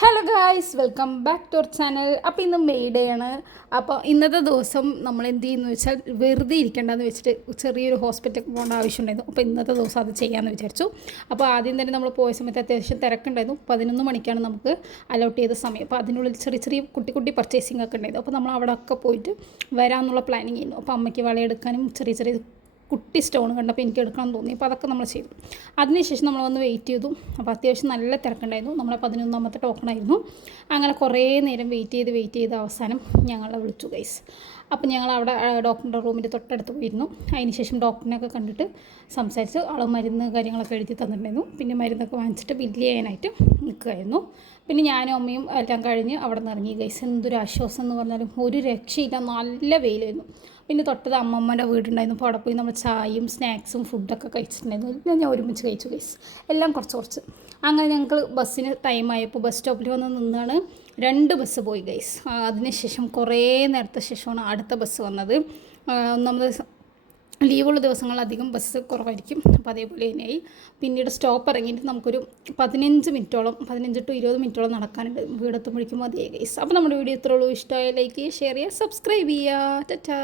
Hello guys, welcome back to our channel. അപ്പോൾ ഇന്ന് May day ആണ്. അപ്പോൾ ഇന്നത്തെ ദിവസം നമ്മൾ എന്ത് ചെയ്യുന്നു വെച്ചാൽ വെറുതെ ഇരിക്കേണ്ടതെന്ന് വെച്ചിട്ട് ചെറിയൊരു ഹോസ്പിറ്റലിൽ പോകേണ്ട ആവശ്യമുണ്ടായിരുന്നു. അപ്പോൾ ഇന്നത്തെ ദിവസം അത് ചെയ്യാമെന്ന് വിചാരിച്ചു. അപ്പോൾ ആദ്യം തന്നെ നമ്മൾ പോയ സമയത്ത് അത്യാവശ്യം തിരക്കുണ്ടായിരുന്നു. 11 മണിക്കാണ് നമുക്ക് അലോട്ട് ചെയ്ത സമയം. അപ്പോൾ അതിനുള്ളിൽ ചെറിയ ചെറിയ കുട്ടി പർച്ചേസിംഗ് ഒക്കെ ഉണ്ടായിരുന്നു. അപ്പോൾ നമ്മൾ അവിടെ ഒക്കെ പോയിട്ട് വരാമെന്നുള്ള പ്ലാനിങ് ചെയ്യുന്നു. അപ്പോൾ അമ്മയ്ക്ക് വളയെടുക്കാനും ചെറിയ ചെറിയ കുട്ടി സ്റ്റോൺ കണ്ടപ്പോൾ എനിക്ക് എടുക്കണം തോന്നി. അപ്പോൾ അതൊക്കെ നമ്മൾ ചെയ്തു. അതിനുശേഷം നമ്മൾ വന്ന് വെയിറ്റ് ചെയ്തു. അപ്പോൾ അത്യാവശ്യം നല്ല തിരക്കുണ്ടായിരുന്നു. നമ്മളെ 11ാമത്തെ ടോക്കണായിരുന്നു. അങ്ങനെ കുറേ നേരം വെയിറ്റ് ചെയ്ത് അവസാനം ഞങ്ങളെ വിളിച്ചു ഗൈസ്. അപ്പോൾ ഞങ്ങൾ അവിടെ ഡോക്ടറുടെ റൂമിൻ്റെ തൊട്ടടുത്ത് പോയിരുന്നു. അതിനുശേഷം ഡോക്ടറിനെയൊക്കെ കണ്ടിട്ട് സംസാരിച്ച് ആൾ മരുന്ന് കാര്യങ്ങളൊക്കെ എഴുതി തന്നിട്ടുണ്ടായിരുന്നു. പിന്നെ മരുന്നൊക്കെ വാങ്ങിച്ചിട്ട് ബില്ല് ചെയ്യാനായിട്ട് നിൽക്കുമായിരുന്നു. പിന്നെ ഞാനും അമ്മയും എല്ലാം കഴിഞ്ഞ് അവിടെ നിന്ന് ഇറങ്ങി ഗൈസ്. എന്തൊരു ആശ്വാസം എന്ന് പറഞ്ഞാലും ഒരു രക്ഷയില്ല, നല്ല വെയിലായിരുന്നു. പിന്നെ തൊട്ടത് അമ്മമ്മേൻ്റെ വീടുണ്ടായിരുന്നു. അപ്പോൾ അവിടെ പോയി നമ്മൾ ചായയും സ്നാക്സും ഫുഡൊക്കെ കഴിച്ചിട്ടുണ്ടായിരുന്നു. എല്ലാം ഞാൻ ഒരുമിച്ച് കഴിച്ചു ഗൈസ്, എല്ലാം കുറച്ച്. അങ്ങനെ ഞങ്ങൾക്ക് ബസ്സിന് ടൈമായപ്പോൾ ബസ് സ്റ്റോപ്പിൽ വന്ന് നിന്നാണ് 2 ബസ് പോയി ഗൈസ്. അതിനുശേഷം കുറേ നേരത്തെ ശേഷമാണ് അടുത്ത ബസ് വന്നത്. ഒന്നാമത് ലീവുള്ള ദിവസങ്ങളധികം ബസ് കുറവായിരിക്കും. അപ്പോൾ അതേപോലെ തന്നെയായി. പിന്നീട് സ്റ്റോപ്പ് ഇറങ്ങിയിട്ട് നമുക്കൊരു 15 മിനിറ്റോളം 15 to 20 മിനിറ്റോളം നടക്കാനുണ്ട്. വീടെത്തുമ്പോഴേക്കും മതിയായി ഗൈസ്. അപ്പോൾ നമ്മുടെ വീഡിയോ ഇത്രയുള്ളൂ. ഇഷ്ടമായ ലൈക്ക് ചെയ്യുക, ഷെയർ ചെയ്യുക, സബ്സ്ക്രൈബ് ചെയ്യുക. ടാറ്റാ.